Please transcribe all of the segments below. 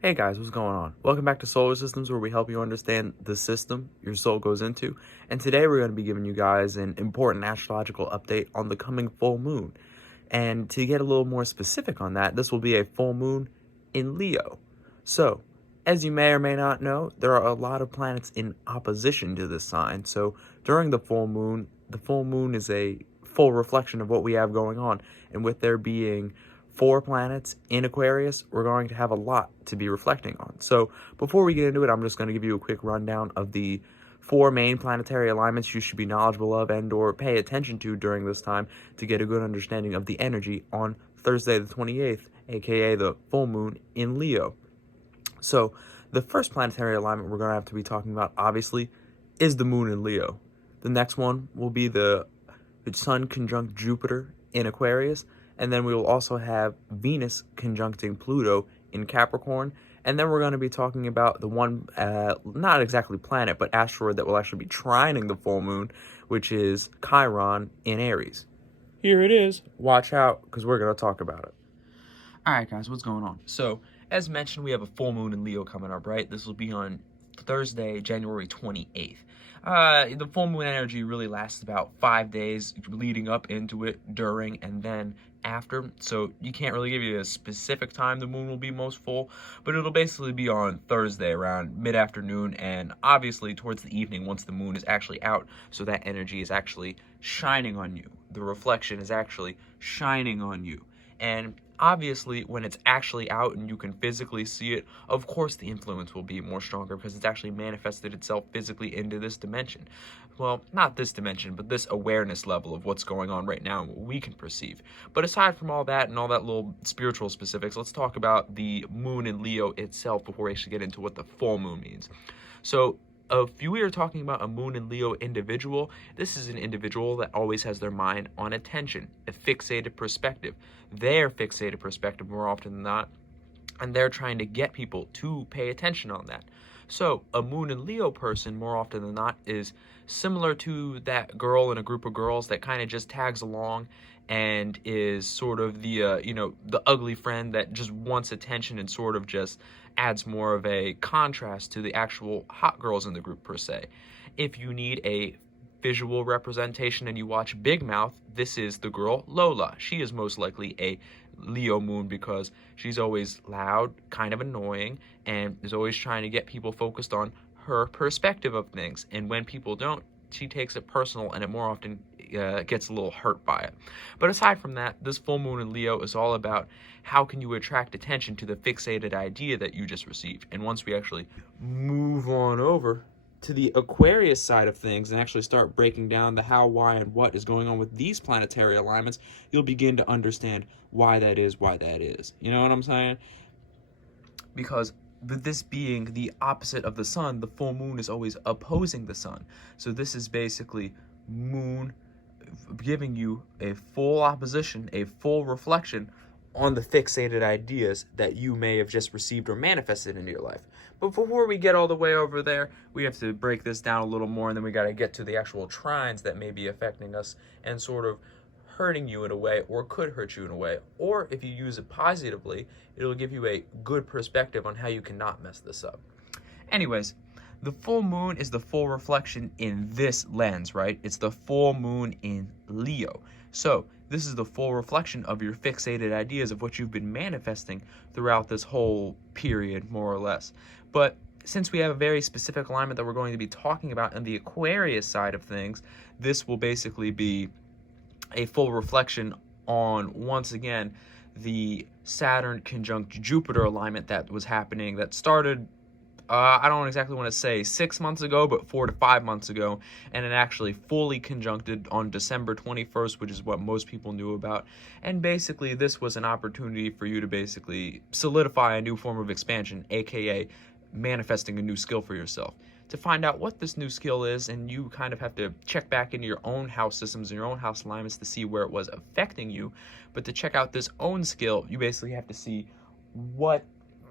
Hey guys, what's going on? Welcome back to Solar Systems, where we help you understand the system your soul goes into. And today we're going to be giving you guys an important astrological update on the coming full moon. And to get a little more specific on that, this will be a full moon in Leo. So, as you may or may not know, there are a lot of planets in opposition to this sign. So, during the full moon is a full reflection of what we have going on. And with there being 4 planets in Aquarius, we're going to have a lot to be reflecting on. So before we get into it, I'm just going to give you a quick rundown of the 4 main planetary alignments you should be knowledgeable of and or pay attention to during this time to get a good understanding of the energy on Thursday the 28th, aka the full moon in Leo. So the first planetary alignment we're going to have to be talking about, obviously, is the moon in Leo. The next one will be the Sun conjunct Jupiter in Aquarius. And then we will also have Venus conjuncting Pluto in Capricorn. And then we're going to be talking about the one, not exactly planet, but asteroid that will actually be trining the full moon, which is Chiron in Aries. Here it is. Watch out, because we're going to talk about it. Alright guys, what's going on? So, as mentioned, we have a full moon in Leo coming up, right? This will be on Thursday, January 28th. The full moon energy really lasts about 5 days leading up into it, during, and then after. So you can't really give you a specific time the moon will be most full, but it'll basically be on Thursday around mid-afternoon, and obviously towards the evening once the moon is actually out, so that energy is actually shining on you. The reflection is actually shining on you. And obviously, when it's actually out and you can physically see it, of course the influence will be more stronger because it's actually manifested itself physically into this dimension. Well, not this dimension, but this awareness level of what's going on right now and what we can perceive. But aside from all that and all that little spiritual specifics, let's talk about the moon in Leo itself before we actually get into what the full moon means. So, if we are talking about a moon in Leo individual, this is an individual that always has their mind on attention, a fixated perspective. Their fixated perspective more often than not, and they're trying to get people to pay attention on that. So a moon in Leo person more often than not is similar to that girl in a group of girls that kind of just tags along and is sort of the the ugly friend that just wants attention and sort of just adds more of a contrast to the actual hot girls in the group per se. If you need a visual representation and you watch Big Mouth, this is the girl Lola. She is most likely a Leo moon because she's always loud, kind of annoying, and is always trying to get people focused on her perspective of things. And when people don't, she takes it personal, and it more often gets a little hurt by it. But aside from that, this full moon in Leo is all about how can you attract attention to the fixated idea that you just received. And once we actually move on over to the Aquarius side of things and actually start breaking down the how, why, and what is going on with these planetary alignments, you'll begin to understand why that is. You know what I'm saying? Because with this being the opposite of the sun, the full moon is always opposing the sun. So this is basically moon giving you a full opposition, a full reflection on the fixated ideas that you may have just received or manifested into your life. But before we get all the way over there, we have to break this down a little more, and then we got to get to the actual trines that may be affecting us and sort of hurting you in a way, or could hurt you in a way. Or if you use it positively, it'll give you a good perspective on how you cannot mess this up. Anyways, the full moon is the full reflection in this lens, right? It's the full moon in Leo. So this is the full reflection of your fixated ideas of what you've been manifesting throughout this whole period, more or less. But since we have a very specific alignment that we're going to be talking about on the Aquarius side of things, this will basically be a full reflection on, once again, the Saturn conjunct Jupiter alignment that was happening, that started I don't exactly want to say 6 months ago, but 4 to 5 months ago, and it actually fully conjuncted on December 21st, which is what most people knew about. And basically, this was an opportunity for you to basically solidify a new form of expansion, aka manifesting a new skill for yourself. To find out what this new skill is, and you kind of have to check back into your own house systems and your own house alignments to see where it was affecting you. But to check out this own skill, you basically have to see what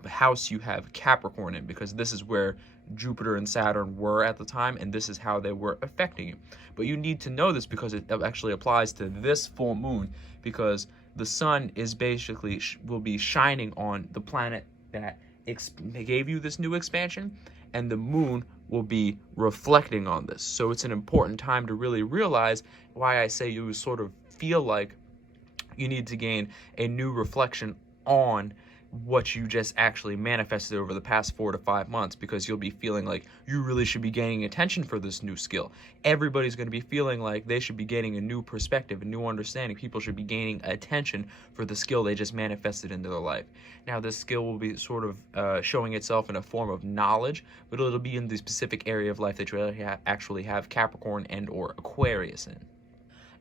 house you have Capricorn in, because this is where Jupiter and Saturn were at the time, and this is how they were affecting you. But you need to know this because it actually applies to this full moon, because the sun is basically will be shining on the planet that gave you this new expansion, and the moon will be reflecting on this. So it's an important time to really realize why I say you sort of feel like you need to gain a new reflection on what you just actually manifested over the past 4 to 5 months, because you'll be feeling like you really should be gaining attention for this new skill. Everybody's going to be feeling like they should be gaining a new perspective, a new understanding. People should be gaining attention for the skill they just manifested into their life. Now, this skill will be sort of showing itself in a form of knowledge, but it'll be in the specific area of life that you actually have Capricorn and or Aquarius in.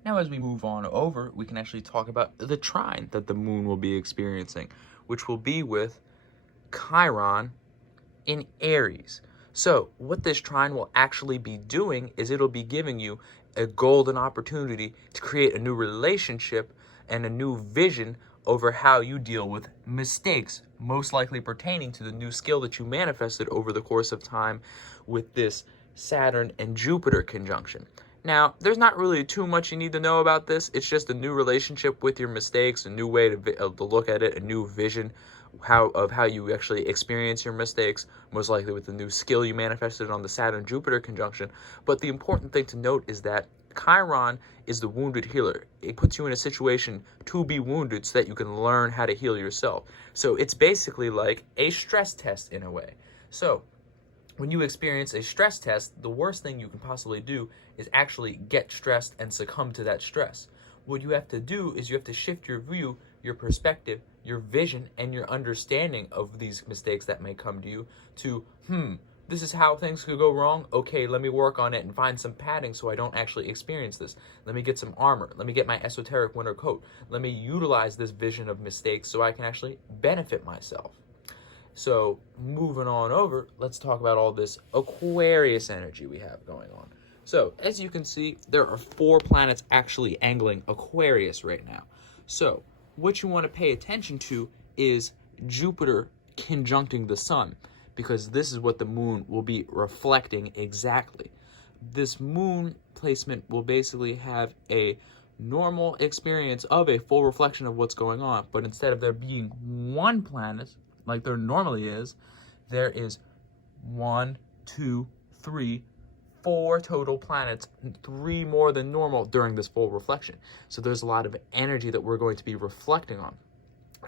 Now, as we move on over, we can actually talk about the trine that the moon will be experiencing, which will be with Chiron in Aries. So what this trine will actually be doing is it'll be giving you a golden opportunity to create a new relationship and a new vision over how you deal with mistakes, most likely pertaining to the new skill that you manifested over the course of time with this Saturn and Jupiter conjunction. Now, there's not really too much you need to know about this. It's just a new relationship with your mistakes, a new way to look at it, a new vision of how you actually experience your mistakes, most likely with the new skill you manifested on the Saturn-Jupiter conjunction. But the important thing to note is that Chiron is the wounded healer. It puts you in a situation to be wounded so that you can learn how to heal yourself. So it's basically like a stress test in a way. So when you experience a stress test, the worst thing you can possibly do is actually get stressed and succumb to that stress. What you have to do is you have to shift your view, your perspective, your vision, and your understanding of these mistakes that may come to you to, this is how things could go wrong. Okay, let me work on it and find some padding so I don't actually experience this. Let me get some armor. Let me get my esoteric winter coat. Let me utilize this vision of mistakes so I can actually benefit myself. So moving on over, let's talk about all this Aquarius energy we have going on. So as you can see, there are 4 planets actually angling Aquarius right now. So what you want to pay attention to is Jupiter conjuncting the sun, because this is what the moon will be reflecting exactly. This moon placement will basically have a normal experience of a full reflection of what's going on, but instead of there being one planet like there normally is, there is 1, 2, 3, 4 total planets, 3 more than normal during this full reflection. So there's a lot of energy that we're going to be reflecting on.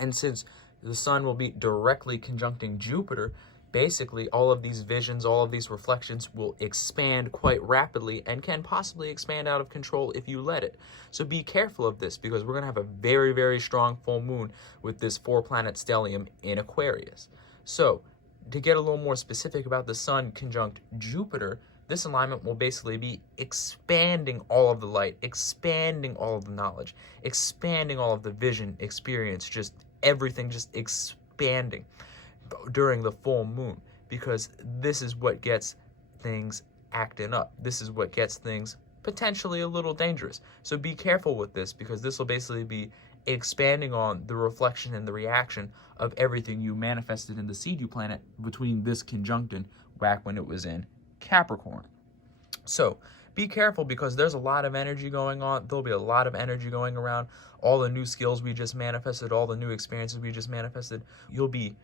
And since the sun will be directly conjuncting Jupiter, basically all of these visions, all of these reflections will expand quite rapidly and can possibly expand out of control if you let it. So be careful of this, because we're going to have a very, very strong full moon with this 4-planet stellium in Aquarius. So to get a little more specific about the sun conjunct Jupiter, this alignment will basically be expanding all of the light, expanding all of the knowledge, expanding all of the vision, experience, just everything just expanding during the full moon, because this is what gets things acting up. This is what gets things potentially a little dangerous. So be careful with this, because this will basically be expanding on the reflection and the reaction of everything you manifested in the seed you planet between this conjunction back when it was in Capricorn. So be careful, because there's a lot of energy going on. There'll be a lot of energy going around. All the new skills we just manifested, all the new experiences we just manifested, you'll be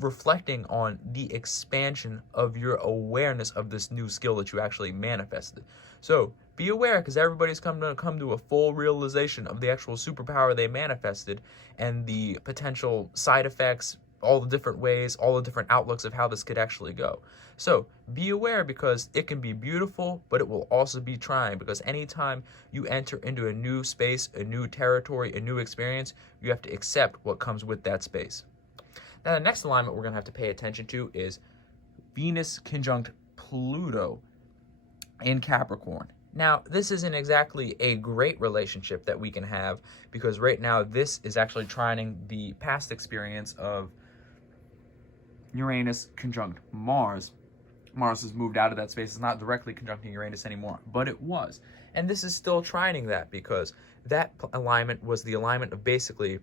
reflecting on the expansion of your awareness of this new skill that you actually manifested. So be aware, because everybody's come to a full realization of the actual superpower they manifested and the potential side effects, all the different ways, all the different outlooks of how this could actually go. So be aware, because it can be beautiful, but it will also be trying, because anytime you enter into a new space, a new territory, a new experience, you have to accept what comes with that space. Now, the next alignment we're going to have to pay attention to is Venus conjunct Pluto in Capricorn. Now, this isn't exactly a great relationship that we can have, because right now this is actually trining the past experience of Uranus conjunct Mars. Mars has moved out of that space. It's not directly conjuncting Uranus anymore, but it was. And this is still trining that, because that alignment was the alignment of basically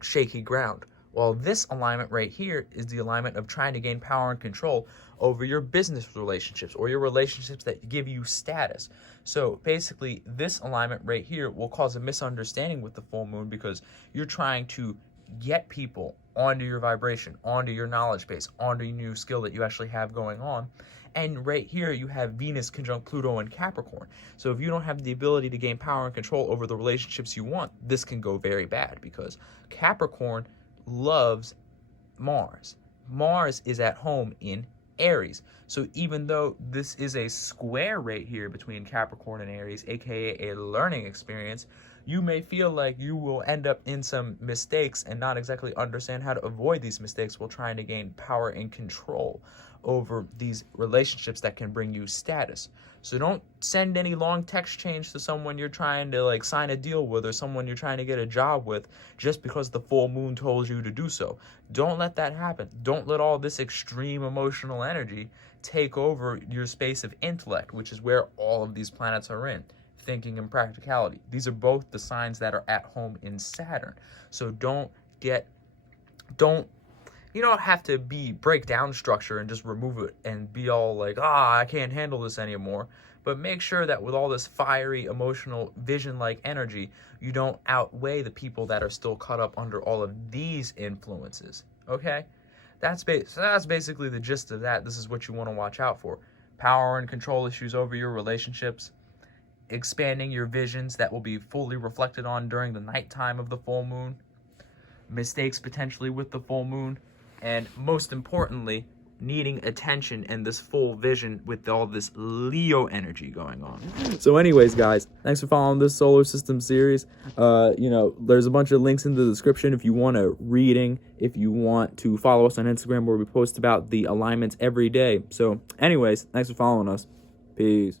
shaky ground. While this alignment right here is the alignment of trying to gain power and control over your business relationships or your relationships that give you status. So basically, this alignment right here will cause a misunderstanding with the full moon, because you're trying to get people onto your vibration, onto your knowledge base, onto your new skill that you actually have going on. And right here, you have Venus conjunct Pluto and Capricorn. So if you don't have the ability to gain power and control over the relationships you want, this can go very bad, because Capricorn loves Mars. Mars is at home in Aries. So even though this is a square right here between Capricorn and Aries, aka a learning experience, you may feel like you will end up in some mistakes and not exactly understand how to avoid these mistakes while trying to gain power and control over these relationships that can bring you status. So don't send any long text change to someone you're trying to like sign a deal with, or someone you're trying to get a job with, just because the full moon told you to do so. Don't let that happen. Don't let all this extreme emotional energy take over your space of intellect, which is where all of these planets are in. Thinking and practicality. These are both the signs that are at home in Saturn. So you don't have to break down structure and just remove it and be all like, I can't handle this anymore. But make sure that with all this fiery, emotional, vision-like energy, you don't outweigh the people that are still caught up under all of these influences. Okay? That's basically the gist of that. This is what you want to watch out for. Power and control issues over your relationships. Expanding your visions that will be fully reflected on during the nighttime of the full moon. Mistakes potentially with the full moon. And most importantly, needing attention and this full vision with all this Leo energy going on. So anyways, guys, thanks for following this solar system series. There's a bunch of links in the description if you want a reading, if you want to follow us on Instagram, where we post about the alignments every day. So anyways, thanks for following us. Peace.